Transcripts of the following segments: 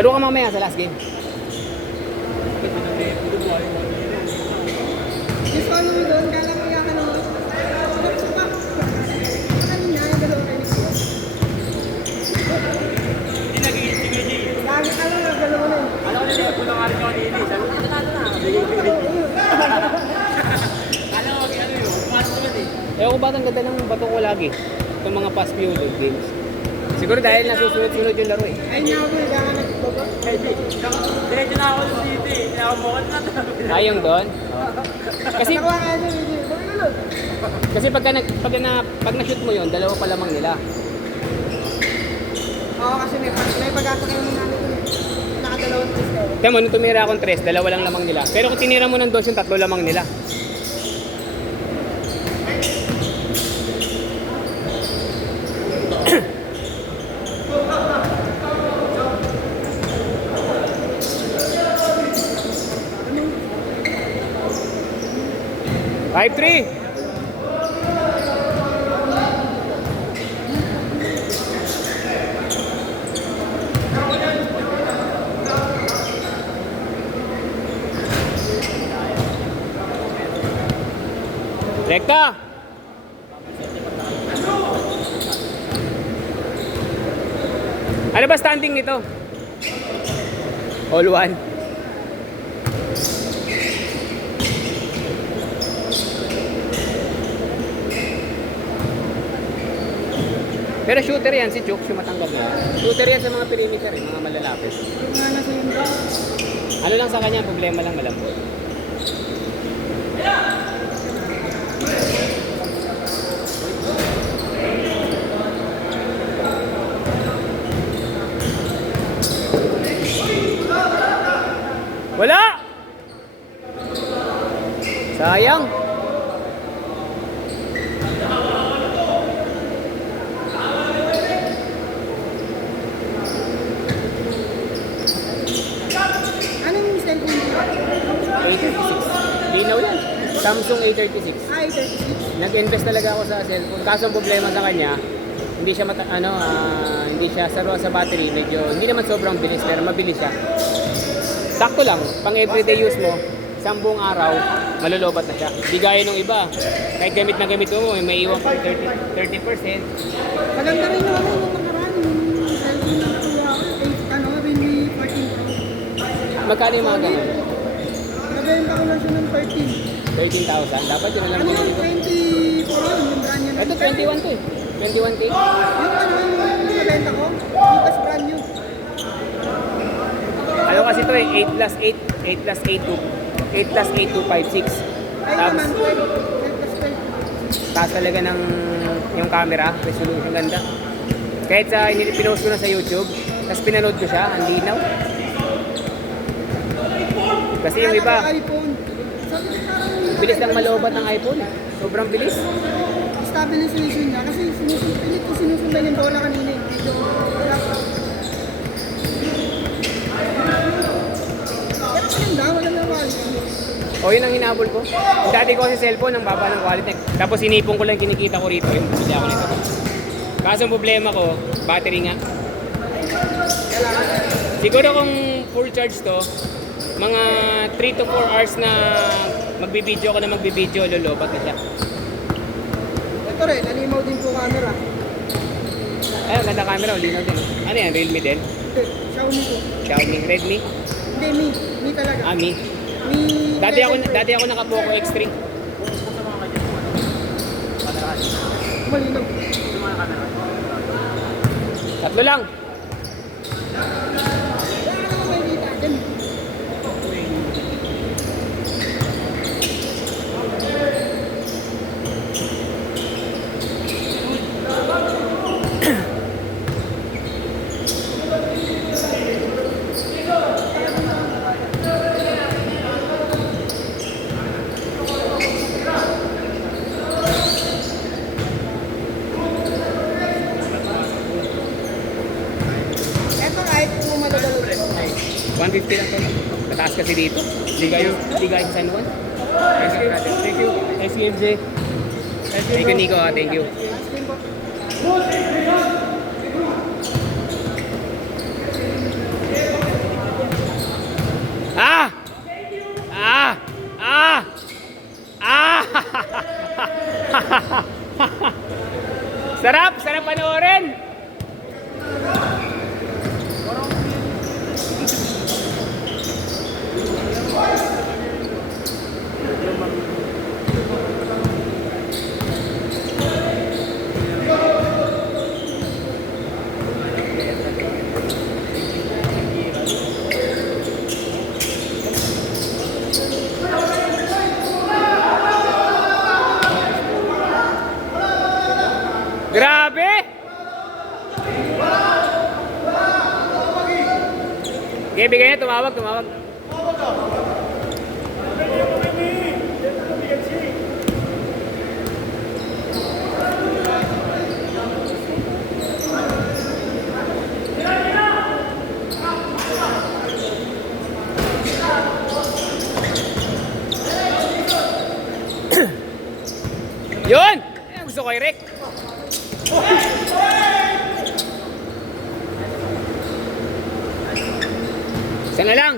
Laro ka mamaya sa last game. Gusto ko naman doon, kala ko yung ano. Gusto pa. Kanina, yung dalawa kayo nito. Hindi nag-iisip yun eh. Lagi ka lang, dalawa na yun. Alam ko nila, puno nga rin ako ni Ili. Sabi ko, ano na? Alam ko, ano yun, pasok yun eh. Ewan ko ba't ang ganda ng bato ko lagi. Itong mga past few games. Siguro dahil nasusunod-sunod yung laro eh. Ay, nga po, kaya nagbago. Diretso na ako dito eh. Hindi ako mukha na. Ayong doon. Kasi Nakuha ka dyan, hindi. Bumilulog. kasi pag na-shoot mo yun, dalawa pa lamang nila. Oo, kasi may pag-asa kayo ng namin yun. Nakadalawang test kayo. Kaya mo, nung tumira akong 3, dalawa lang lamang nila. Pero kung tinira mo ng 2, yung 3 lamang nila. Five, 3. Rekta! Ano ba standing nito? All one. Pero shooter yan, si Chooks, yung matanggap mo. Shooter yan sa mga perimeter, mga malalapit. Yung nga nasa yung ba? Ano lang sa kanya, problema lang malambot. Wala! Sayang! Ano yung cellphone mo? 836. Linaw yan. Samsung A36. Ay, 36. Nag-invest talaga ako sa cellphone. Kaso ang problema sa kanya, hindi siya hindi siya sa battery, medyo hindi naman sobrang bilis pero mabilis siya. Sakto lang, pang everyday use mo, 10 araw, malulubat na siya. Di gaya nung iba. Kahit gamit na gamit mo, may iwan pa 30%. Maganda rin yung ano yung nakaraan. Yung cellphone na nakuha ko. Ano, Realme 14 Pro. Magkano yung mga ganun? Nabenta ko lang siya ng 13. 13,000. Dapat yun na lang Ano din yung dito. 20 Pro, yung brand niya. Ito 21 to eh. 21K. Yung ano, yung nabenta ko, Lucas brand new. Ano kasi to eh, 8 plus 8, 8 plus 8 to 8 plus 8 to 5, 6. Ay Tapos, naman, 12 plus 12. taas talaga ng yung camera, resolution ganda. Kahit sa pinost ko na sa YouTube, tapos pinanood ko siya, ang linaw. Kasi yung iba, iPhone. Sabi ko parang bilis lang malobat ng iPhone. Sobrang bilis. stabilization niya kasi pilit ko sinusundan yung bola kanina yung video. Wala pa. Pero maganda, maganda quality. O yun ang hinabol ko. Yung dati ko kasi cellphone, ang baba ng quality. Tapos inipon ko lang yung kinikita ko rito, yung bumili ako nito. Kaso ang problema ko, battery nga. Siguro kung full charge to, mga 3 to 4 hours na magbibideo ko na magbibideo, lolobat na siya. Ito rin, nalimaw din po camera. Ay, ang ganda camera, linaw din. Ano yan, Realme din? Hindi, Xiaomi po. Xiaomi, Redmi? Hindi, Mi talaga. Ah, Mi. Mi. Dati ako naka-Poco X3. Malinaw. Tatlo lang. Wala ka naman makikita dyan. Eto kahit kung madadalo ko. 150 lang to. Mataas kasi dito. Hindi gaya sa San Juan. Thank you. SCMJ. Thank you, Nico. Thank you. Asking po. Ah! Ah! Ah! Ah! Sarap! Sarap panoorin! Grabe! Okay, bigay niya. Tumawag, tumawag. Yun! Ayan, gusto ko kay Rick. Isa na lang.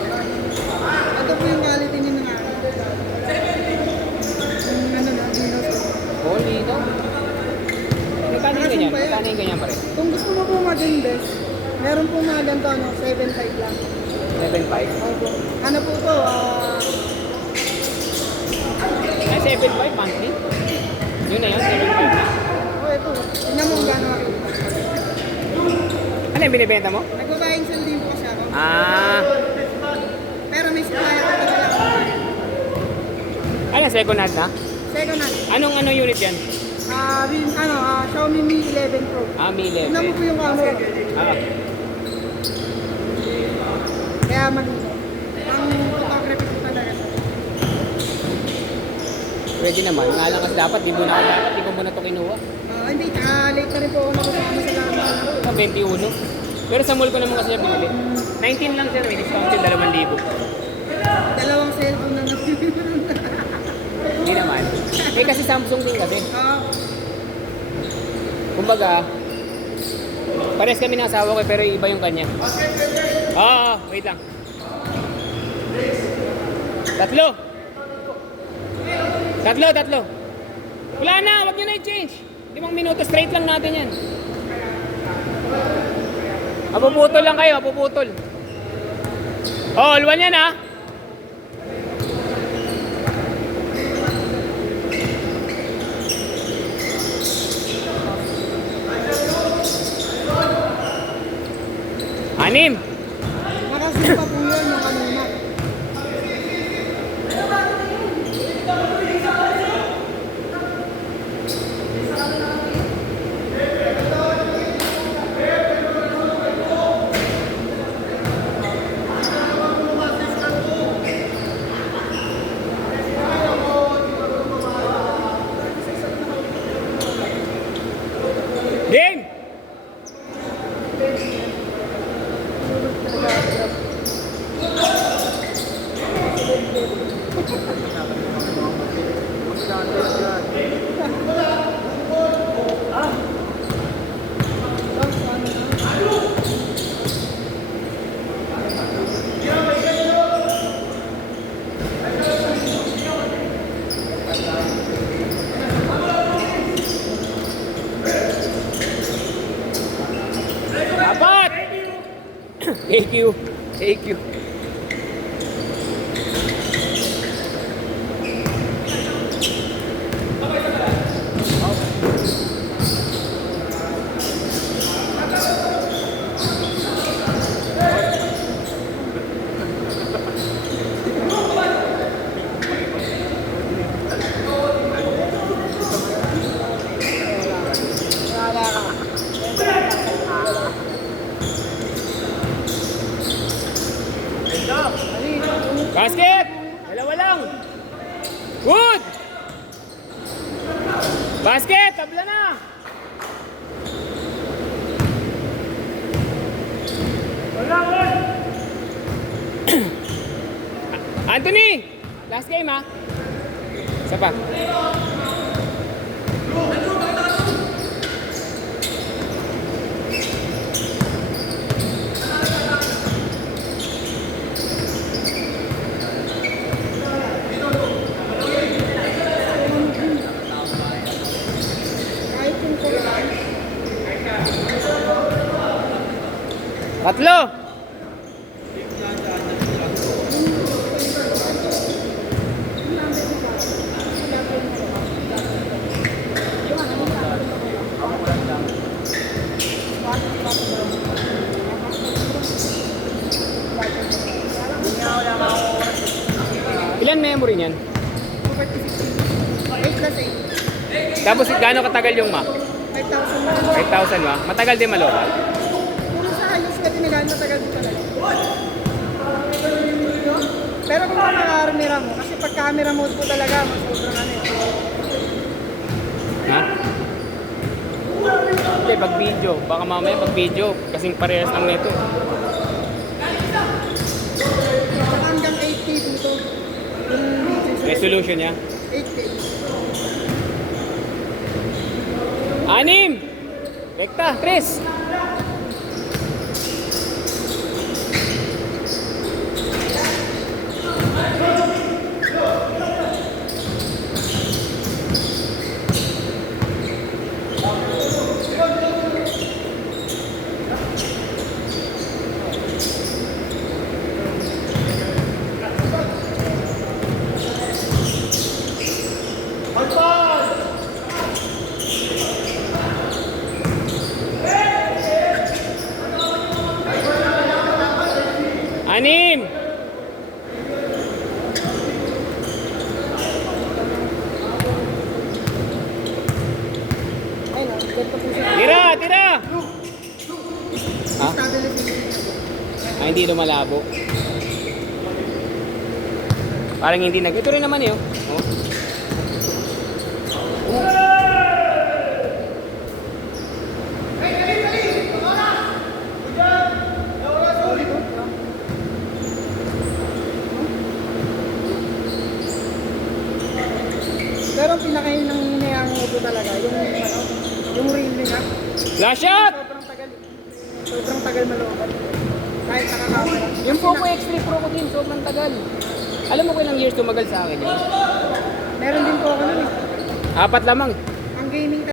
Ito po yung quality niyo ng ano. Yung ano na, dinosaur. Oh, dito. Magkano yung ganyan? Magkano yung ganyan pare? Kung gusto mo po mag-invest, meron po mga ganito, ano, 7.5 lang. 7.5? Opo. Ano po to, Ay, 7.5 monthly? Yun na yun, 7.5 na. ito. Tignan mo kung gano'n ako. Ano yung binibenta mo? Nagbabayang sell din po kasi ako. Ah, Pero may supplier ko talaga ako. ano, second hand na? Second hand. Anong unit yan? Xiaomi Mi 11 Pro. Ah, Mi Tignan mo 11. po yung camera. Ah, Kaya maganda. Ang photography ko talaga. pwede naman. Nga lang kasi dapat, di mo muna ito kinuha. Hindi, late na rin po ako nakasama sa camera. Sa 21. Pero sa mall ko naman kasi siya binili. 19 lang siya, may discount yun, 2,000. Dalawang cellphone na Hindi naman. Eh kasi Samsung din kasi. Kumbaga, pares kami ng asawa ko pero iba yung kanya. Wait lang. Tatlo. Wala na, wag nyo na i-change. 5 minuto, straight lang natin yan. Mapuputol lang kayo, mapuputol. All one yan ha. Anim. Nakasin pa po yun yung kanina. Game! Dapat! Thank you. Thank you. Basket! Dalawa lang. Good! Basket! Tabla na! Anthony! Last game ha? Isa pa. Kahit yung kulang. Tatlo! Ilan memory niyan? 8 plus 8. Tapos gaano katagal yung ma? 5,000 na. 5,000 ma? Matagal din malobat. Puro sa halos ka tinagaan, matagal din talaga. Pero kung maka-camera mo, kasi pag camera mode po talaga, mas sobrang ano eh. Ha? Hindi, pag video. Baka mamaya pag video. Kasing parehas lang nito. Saka hanggang 8K po ito. Yung video. Resolution niya. 8K. 6! Rekta, Chris! Anim! Ayun o, ganito po siya. Tira! Tira! Ha? Stabilization. Ah, hindi lumalabo. Parang hindi nag... Ito rin naman yun. Oh. Pero ang pinakain ng hinayang ito talaga, yung reel niya. Last shot! Sobrang tagal. Sobrang tagal malooban. Kahit nakakamera. Yung Poco X3 Pro ko din, sobrang tagal. Alam mo kung ilang years tumagal sa akin yun? Meron din po ako nun eh. 4 lamang.